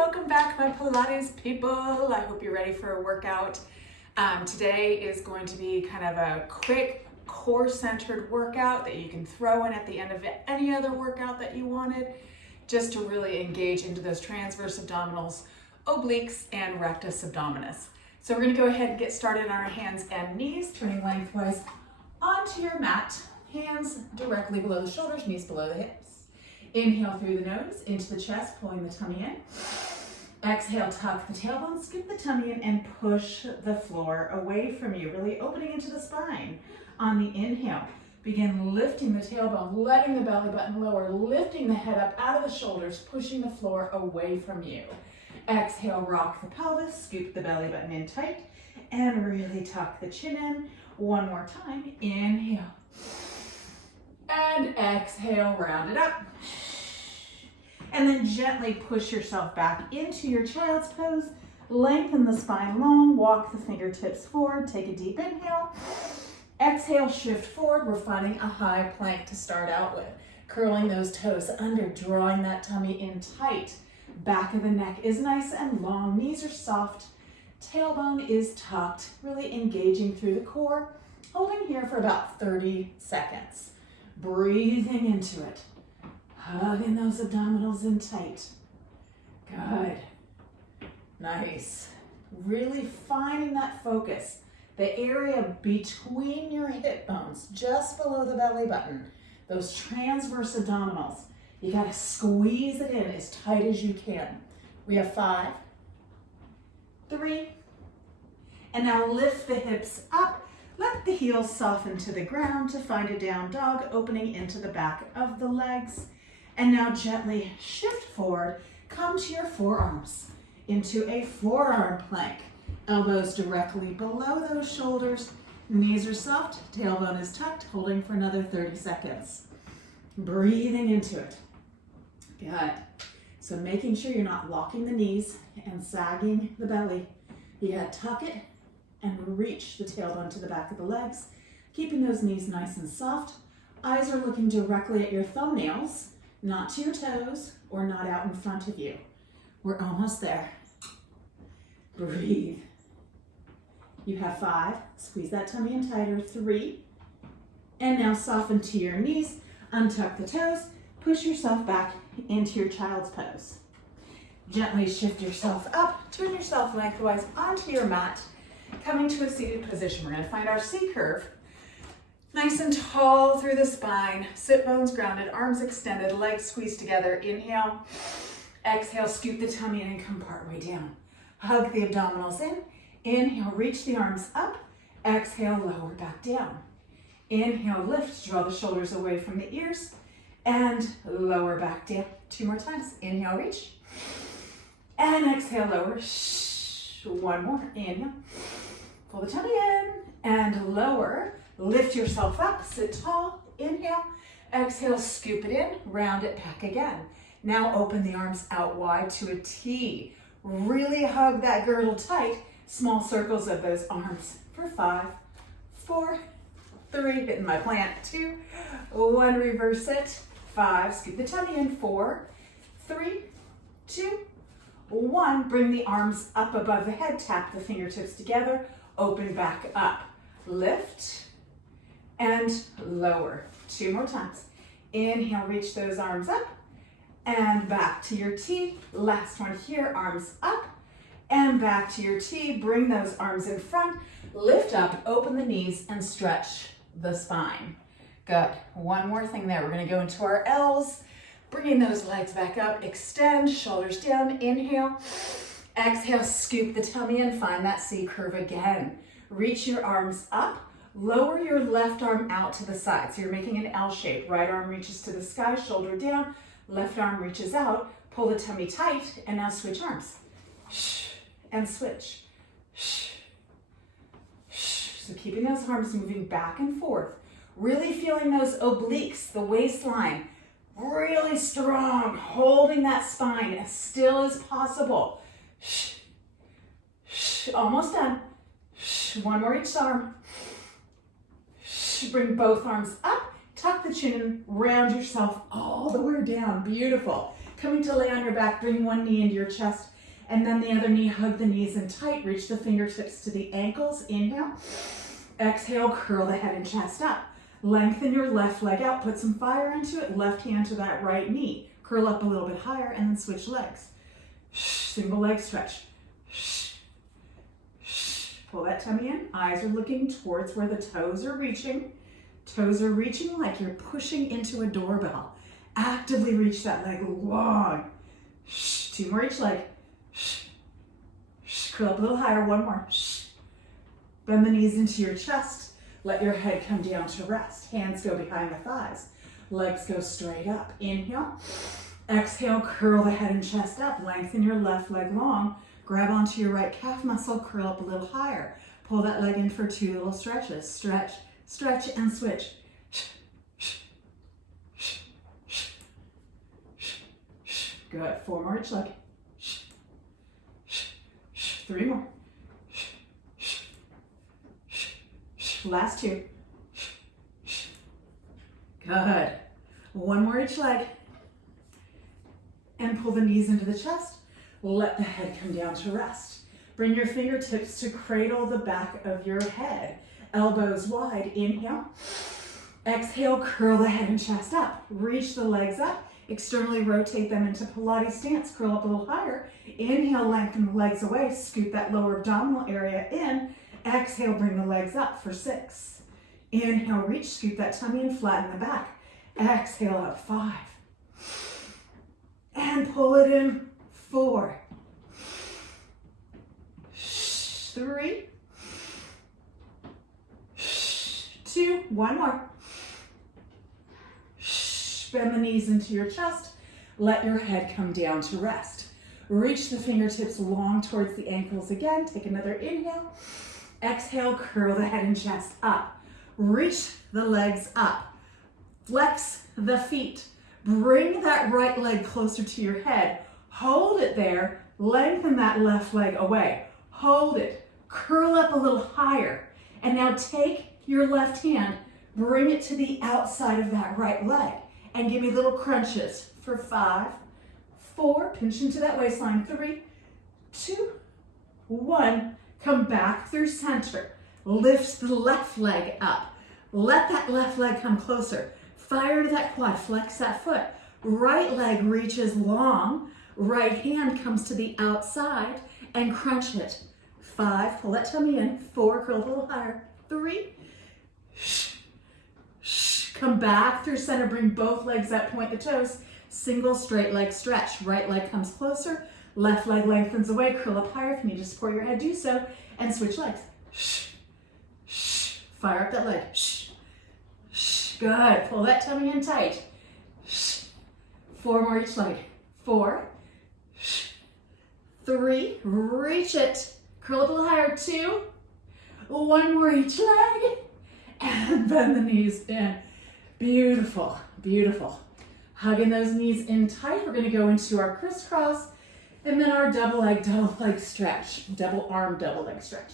welcome back my Pilates people. I hope you're ready for a workout. Today is going to be kind of a quick core-centered workout that you can throw in at the end of any other workout that you wanted, just to really engage into those transverse abdominals, obliques, and rectus abdominis. So we're going to go ahead and get started on our hands and knees, turning lengthwise onto your mat, hands directly below the shoulders, knees below the hips. Inhale through the nose, into the chest, pulling the tummy in. Exhale, tuck the tailbone, scoop the tummy in, and push the floor away from you, really opening into the spine. On the inhale, begin lifting the tailbone, letting the belly button lower, lifting the head up out of the shoulders, pushing the floor away from you. Exhale, rock the pelvis, scoop the belly button in tight, and really tuck the chin in. One more time, inhale. And exhale, round it up. And then gently push yourself back into your child's pose. Lengthen the spine long, walk the fingertips forward, take a deep inhale. Exhale, shift forward. We're finding a high plank to start out with. Curling those toes under, drawing that tummy in tight. Back of the neck is nice and long, knees are soft. Tailbone is tucked, really engaging through the core. Holding here for about 30 seconds. Breathing into it. Hugging those abdominals in tight. Good. Nice. Really finding that focus. The area between your hip bones, just below the belly button. Those transverse abdominals. You gotta squeeze it in as tight as you can. We have 5, 3, and now lift the hips up. Let the heels soften to the ground to find a down dog, opening into the back of the legs. And now gently shift forward, come to your forearms, into a forearm plank. Elbows directly below those shoulders, knees are soft, tailbone is tucked, holding for another 30 seconds. Breathing into it. Good. So making sure you're not locking the knees and sagging the belly. You gotta tuck it and reach the tailbone to the back of the legs, keeping those knees nice and soft. Eyes are looking directly at your thumbnails, not to your toes or not out in front of you. We're almost there. Breathe. You have 5, squeeze that tummy in tighter, 3, and now soften to your knees, untuck the toes, push yourself back into your child's pose. Gently shift yourself up, turn yourself lengthwise onto your mat, coming to a seated position. We're going to find our C curve. Nice and tall through the spine, sit bones grounded, arms extended, legs squeezed together. Inhale, exhale, scoop the tummy in and come partway down. Hug the abdominals in. Inhale, reach the arms up. Exhale, lower back down. Inhale, lift, draw the shoulders away from the ears and lower back down. 2 more times. Inhale, reach. And exhale, lower. One more. Inhale. Pull the tummy in and lower. Lift yourself up. Sit tall. Inhale. Exhale. Scoop it in. Round it back again. Now open the arms out wide to a T. Really hug that girdle tight. Small circles of those arms for 5, 4, 3. Hitting my plant. 2, 1. Reverse it. 5. Scoop the tummy in. 4, 3, 2, 1, bring the arms up above the head, tap the fingertips together, open back up. Lift and lower. 2 more times. Inhale, reach those arms up and back to your T. Last one here, arms up and back to your T. Bring those arms in front, lift up, open the knees and stretch the spine. Good. One more thing there. We're going to go into our L's. Bringing those legs back up, extend, shoulders down, inhale. Exhale, scoop the tummy in, find that C curve again. Reach your arms up, lower your left arm out to the side. So you're making an L shape. Right arm reaches to the sky, shoulder down, left arm reaches out, pull the tummy tight, and now switch arms. And switch. So keeping those arms moving back and forth, really feeling those obliques, the waistline, really strong, holding that spine as still as possible. Almost done. One more each arm. Bring both arms up, tuck the chin in, round yourself all the way down. Beautiful. Coming to lay on your back, bring one knee into your chest, And then the other knee, hug the knees in tight. Reach the fingertips to the ankles. Inhale. Exhale, curl the head and chest up. Lengthen your left leg out. Put some fire into it. Left hand to that right knee. Curl up a little bit higher and then switch legs. Single leg stretch. Pull that tummy in. Eyes are looking towards where the toes are reaching. Toes are reaching like you're pushing into a doorbell. Actively reach that leg long. 2 more each leg. Curl up a little higher. 1 more. Bend the knees into your chest. Let your head come down to rest. Hands go behind the thighs. Legs go straight up. Inhale. Exhale, curl the head and chest up. Lengthen your left leg long. Grab onto your right calf muscle. Curl up a little higher. Pull that leg in for 2 little stretches. Stretch, stretch, and switch. Good. 4 more each leg. 3 more. Last 2. Good. 1 more each leg. And pull the knees into the chest. Let the head come down to rest. Bring your fingertips to cradle the back of your head. Elbows wide. Inhale. Exhale, curl the head and chest up. Reach the legs up. Externally rotate them into Pilates stance. Curl up a little higher. Inhale, lengthen the legs away. Scoop that lower abdominal area in. Exhale, bring the legs up for 6. Inhale, reach, scoop that tummy and flatten the back. Exhale, up 5. And pull it in. 4. 3. 2. 1 more. Bend the knees into your chest. Let your head come down to rest. Reach the fingertips long towards the ankles again. Take another inhale. Exhale, curl the head and chest up. Reach the legs up. Flex the feet. Bring that right leg closer to your head. Hold it there. Lengthen that left leg away. Hold it. Curl up a little higher. And now take your left hand, bring it to the outside of that right leg. And give me little crunches for 5, 4, pinch into that waistline, 3, 2, 1. Come back through center. Lift the left leg up. Let that left leg come closer. Fire to that quad, flex that foot. Right leg reaches long. Right hand comes to the outside and crunch it. 5, pull that tummy in. 4, curl a little higher. 3, come back through center, bring both legs up, point the toes. Single straight leg stretch. Right leg comes closer, left leg lengthens away, curl up higher. If you need to support your head, do so, and switch legs. Fire up that leg. Good, pull that tummy in tight. 4 more each leg. 4, 3, reach it. Curl up a little higher, 2, 1 more each leg, and bend the knees in. Beautiful, beautiful. Hugging those knees in tight. We're gonna go into our crisscross and then our double leg stretch. Double arm, double leg stretch.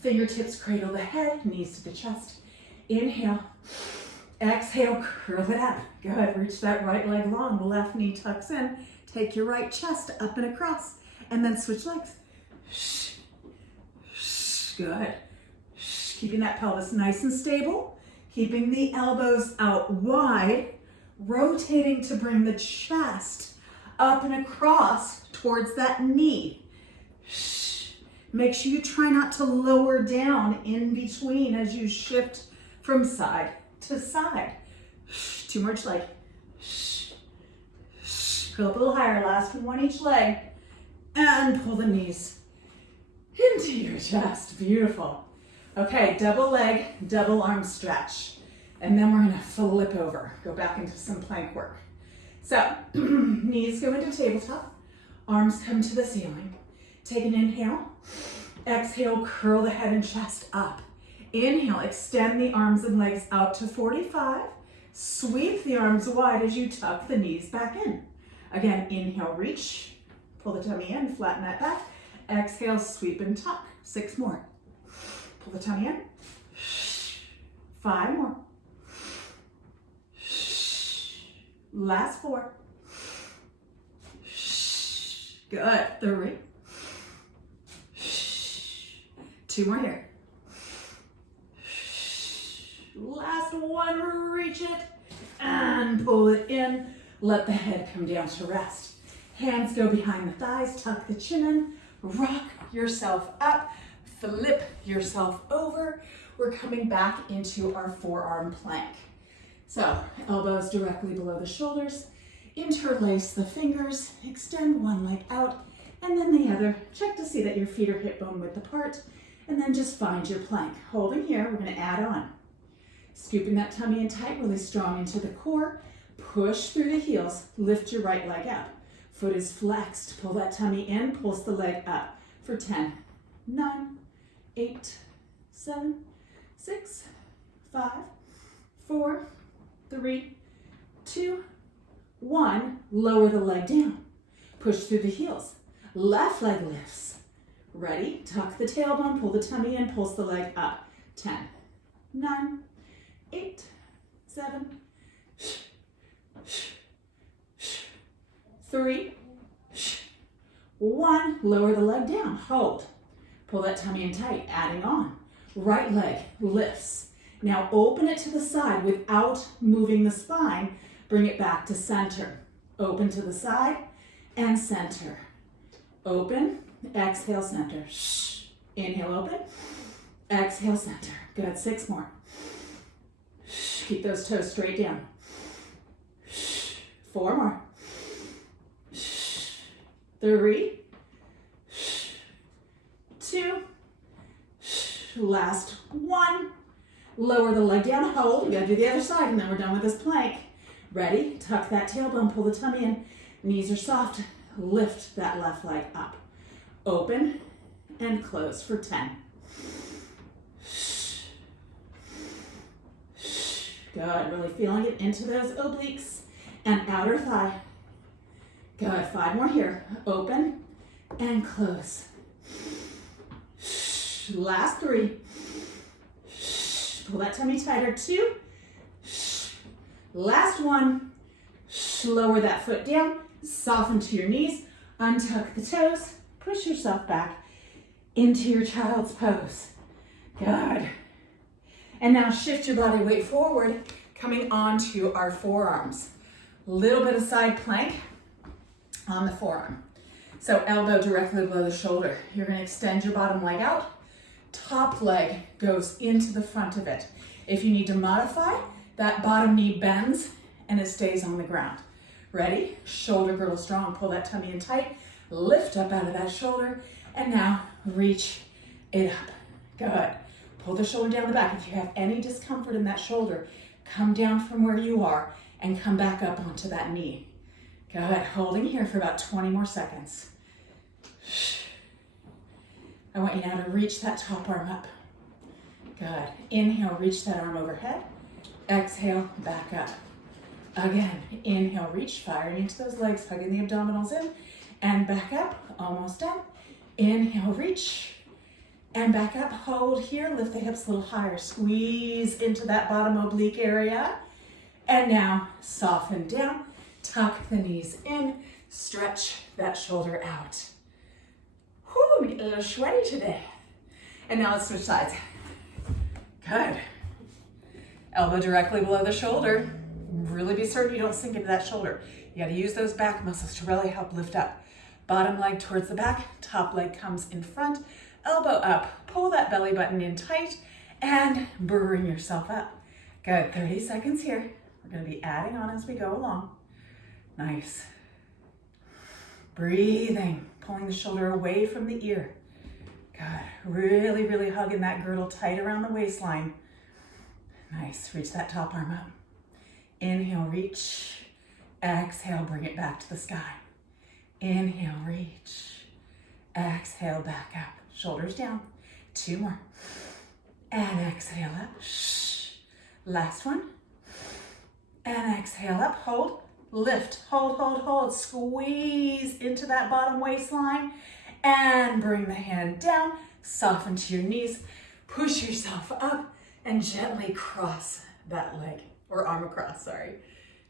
Fingertips cradle the head, knees to the chest. Inhale, exhale, curl it up. Good, reach that right leg long, left knee tucks in. Take your right chest up and across, and then switch legs. Good. Keeping that pelvis nice and stable. Keeping the elbows out wide, rotating to bring the chest up and across towards that knee. Make sure you try not to lower down in between as you shift from side to side. 2 more each leg. Curl up a little higher, last one each leg. And pull the knees into your chest. Beautiful. Okay, double leg, double arm stretch. And then we're gonna flip over, go back into some plank work. So, knees go into tabletop, arms come to the ceiling. Take an inhale, exhale, curl the head and chest up. Inhale, extend the arms and legs out to 45. Sweep the arms wide as you tuck the knees back in. Again, inhale, reach, pull the tummy in, flatten that back. Exhale, sweep and tuck. 6 more. Pull the tummy in. 5 more. Last 4. Good. 3. 2 more here. Last one, reach it and pull it in. Let the head come down to rest. Hands go behind the thighs, tuck the chin in, rock yourself up, flip yourself over. We're coming back into our forearm plank. So elbows directly below the shoulders, interlace the fingers, extend one leg out and then the other. Check to see that your feet are hip bone width apart and then just find your plank. Holding here, we're gonna add on. Scooping that tummy in tight, really strong into the core. Push through the heels, lift your right leg up. Foot is flexed, pull that tummy in, pulse the leg up for 10, 9, 8, 7, 6, 5, 4, 3, 2, 1. Lower the leg down. Push through the heels. Left leg lifts. Ready? Tuck the tailbone, pull the tummy in, pulse the leg up. 10, 9, 8, 7, 3, 1. Lower the leg down. Hold. Pull that tummy in tight. Adding on. Right leg lifts. Now open it to the side without moving the spine. Bring it back to center. Open to the side and center. Open. Exhale, center. Inhale, open. Exhale, center. Good. 6 more. Keep those toes straight down. 4 more. 3, 2, last 1. Lower the leg down, hold. We gotta do the other side and then we're done with this plank. Ready? Tuck that tailbone, pull the tummy in. Knees are soft. Lift that left leg up. Open and close for 10. Good, really feeling it into those obliques and outer thigh. Good, 5 more here. Open and close. Last 3. Pull that tummy tighter. 2. Last 1. Lower that foot down. Soften to your knees. Untuck the toes. Push yourself back into your child's pose. Good. And now shift your body weight forward, coming onto our forearms. Little bit of side plank on the forearm. So elbow directly below the shoulder. You're gonna extend your bottom leg out. Top leg goes into the front of it. If you need to modify, that bottom knee bends and it stays on the ground. Ready? Shoulder girdle strong. Pull that tummy in tight. Lift up out of that shoulder. And now reach it up. Good. Pull the shoulder down the back. If you have any discomfort in that shoulder, come down from where you are and come back up onto that knee. Good. Holding here for about 20 more seconds. I want you now to reach that top arm up. Good. Inhale, reach that arm overhead. Exhale, back up. Again, inhale, reach, firing into those legs, hugging the abdominals in, and back up, almost done. Inhale, reach, and back up. Hold here, lift the hips a little higher. Squeeze into that bottom oblique area. And now soften down, tuck the knees in, stretch that shoulder out. Whew, we get a little sweaty today. And now let's switch sides. Good. Elbow directly below the shoulder. Really be certain you don't sink into that shoulder. You gotta use those back muscles to really help lift up. Bottom leg towards the back, top leg comes in front, elbow up, pull that belly button in tight, and bring yourself up. Good, 30 seconds here. We're gonna be adding on as we go along. Nice. Breathing, pulling the shoulder away from the ear. Good, really, really hugging that girdle tight around the waistline. Nice, reach that top arm up. Inhale, reach. Exhale, bring it back to the sky. Inhale, reach. Exhale, back up. Shoulders down. 2 more. And exhale up. Last one. And exhale up. Hold. Lift. Hold, hold, hold. Squeeze into that bottom waistline. And bring the hand down. Soften to your knees. Push yourself up. And gently cross that leg. Or arm across, sorry.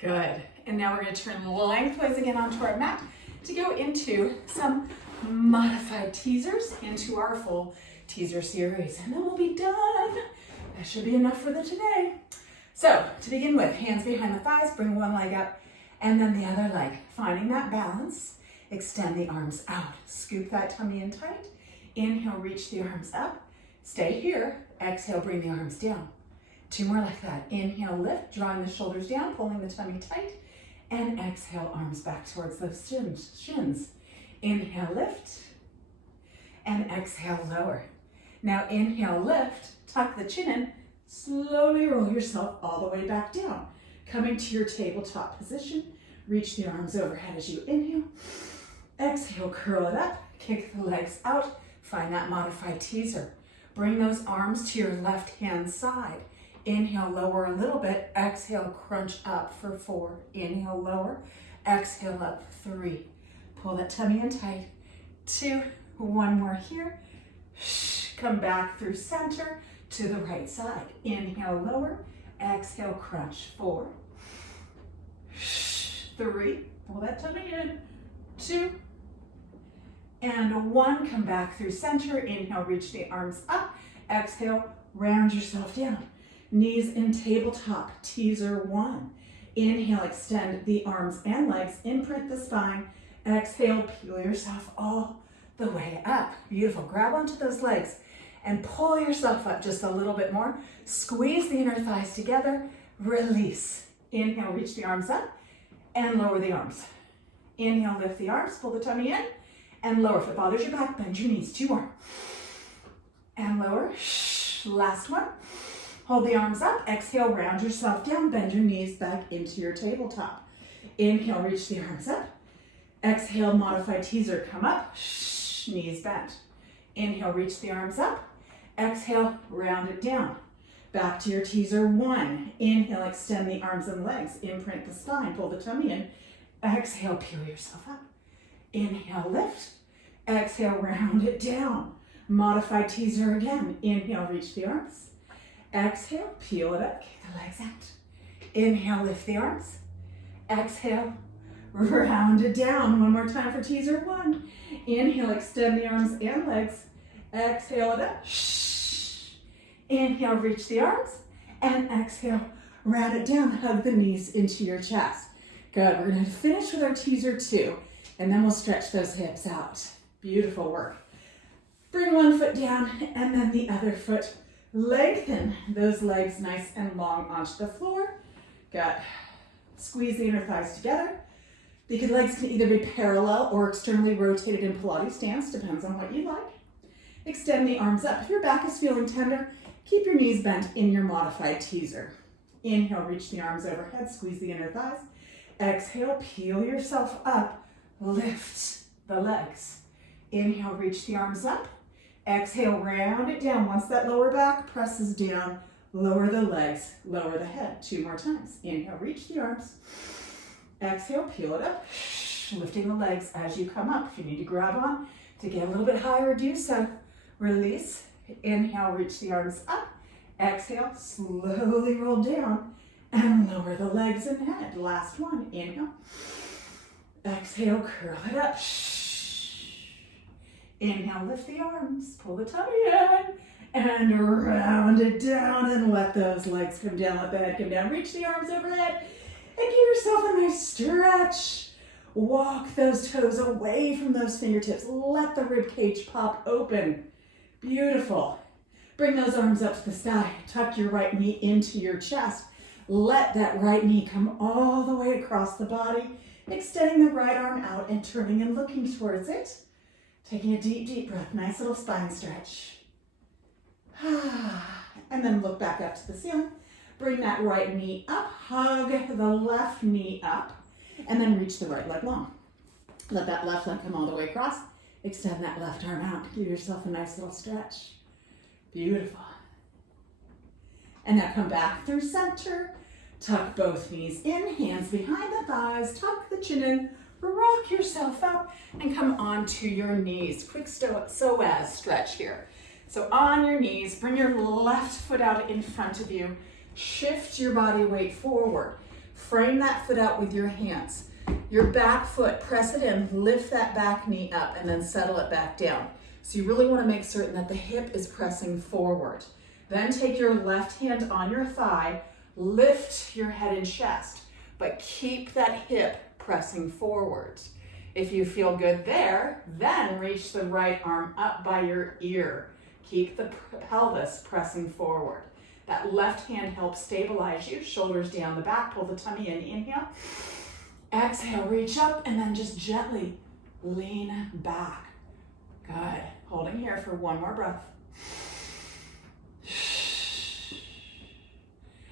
Good. And now we're going to turn lengthways again onto our mat. to go into some modified teasers into our full teaser series. And then we'll be done. That should be enough for the today. So to begin with, hands behind the thighs, bring one leg up and then the other leg. Finding that balance, extend the arms out. Scoop that tummy in tight. Inhale, reach the arms up. Stay here. Exhale, bring the arms down. 2 more like that. Inhale, lift, drawing the shoulders down, pulling the tummy tight. And exhale, arms back towards those shins. Inhale, lift. And exhale, lower. Now inhale, lift, tuck the chin in. Slowly roll yourself all the way back down. Coming to your tabletop position. Reach the arms overhead as you inhale. Exhale, curl it up. Kick the legs out. Find that modified teaser. Bring those arms to your left hand side. Inhale, lower a little bit. Exhale, crunch up for 4. Inhale, lower. Exhale, up 3. Pull that tummy in tight. 2. 1 more here. Come back through center to the right side. Inhale, lower. Exhale, crunch. 4. 3. Pull that tummy in. 2. And 1. Come back through center. Inhale, reach the arms up. Exhale, round yourself down. Knees in tabletop, teaser 1. Inhale, extend the arms and legs, imprint the spine. Exhale, peel yourself all the way up. Beautiful. Grab onto those legs and pull yourself up just a little bit more. Squeeze the inner thighs together. Release. Inhale, reach the arms up and lower the arms. Inhale, lift the arms, pull the tummy in and lower. If it bothers your back, bend your knees. 2 more. And lower. Last one. Hold the arms up. Exhale, round yourself down. Bend your knees back into your tabletop. Inhale, reach the arms up. Exhale, modified teaser. Come up. Knees bent. Inhale, reach the arms up. Exhale, round it down. Back to your teaser 1. Inhale, extend the arms and legs. Imprint the spine. Pull the tummy in. Exhale, peel yourself up. Inhale, lift. Exhale, round it down. Modified teaser again. Inhale, reach the arms. Exhale, peel it up, kick the legs out. Inhale, lift the arms. Exhale, round it down. 1 more time for teaser 1. Inhale, extend the arms and legs. Exhale it up. Inhale, reach the arms. And exhale, round it down. Hug the knees into your chest. Good, we're gonna finish with our teaser 2, and then we'll stretch those hips out. Beautiful work. Bring one foot down and then the other foot. Lengthen those legs nice and long onto the floor. Good. Squeeze the inner thighs together. The legs can either be parallel or externally rotated in Pilates stance, depends on what you like. Extend the arms up. If your back is feeling tender, keep your knees bent in your modified teaser. Inhale, reach the arms overhead, squeeze the inner thighs. Exhale, peel yourself up, lift the legs. Inhale, reach the arms up. Exhale, round it down. Once that lower back presses down, lower the legs, lower the head. 2 more times. Inhale, reach the arms. Exhale, peel it up. Lifting the legs as you come up. If you need to grab on to get a little bit higher, do so. Release. Inhale, reach the arms up. Exhale, slowly roll down and lower the legs and head. Last one. Inhale. Exhale, curl it up. Inhale, lift the arms, pull the tummy in, and round it down, and let those legs come down, let the head come down. Reach the arms overhead, and give yourself a nice stretch. Walk those toes away from those fingertips. Let the rib cage pop open. Beautiful. Bring those arms up to the sky. Tuck your right knee into your chest. Let that right knee come all the way across the body, extending the right arm out and turning and looking towards it. Taking a deep, deep breath. Nice little spine stretch. And then look back up to the ceiling. Bring that right knee up. Hug the left knee up. And then reach the right leg long. Let that left leg come all the way across. Extend that left arm out. Give yourself a nice little stretch. Beautiful. And now come back through center. Tuck both knees in. Hands behind the thighs. Tuck the chin in. Rock yourself up and come onto your knees. Quick psoas stretch here. So on your knees, bring your left foot out in front of you. Shift your body weight forward. Frame that foot out with your hands. Your back foot, press it in, lift that back knee up, and then settle it back down. So you really want to make certain that the hip is pressing forward. Then take your left hand on your thigh, lift your head and chest, but keep that hip pressing forward. If you feel good there, then reach the right arm up by your ear. Keep the pelvis pressing forward. That left hand helps stabilize you. Shoulders down the back, pull the tummy in, inhale. Exhale, reach up, and then just gently lean back. Good. Holding here for one more breath.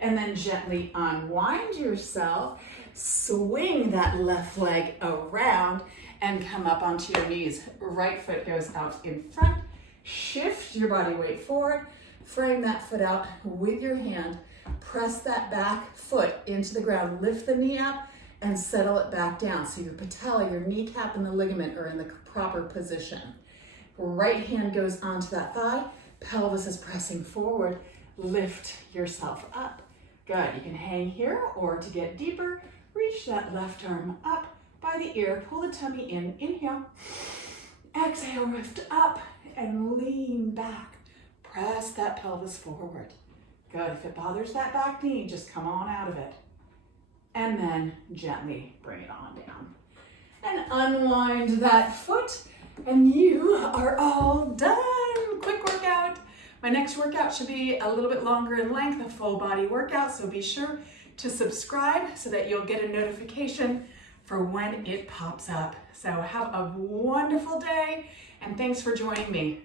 And then gently unwind yourself. Swing that left leg around and come up onto your knees. Right foot goes out in front. Shift your body weight forward. Frame that foot out with your hand. Press that back foot into the ground. Lift the knee up and settle it back down. So your patella, your kneecap, and the ligament are in the proper position. Right hand goes onto that thigh. Pelvis is pressing forward. Lift yourself up. Good. You can hang here, or to get deeper, reach that left arm up by the ear. Pull the tummy in. Inhale. Exhale, lift up and lean back. Press that pelvis forward. Good. If it bothers that back knee, just come on out of it. And then gently bring it on down. And unwind that foot, and you are all done. Quick workout. My next workout should be a little bit longer in length, a full body workout, so be sure to subscribe so that you'll get a notification for when it pops up. So have a wonderful day, and thanks for joining me.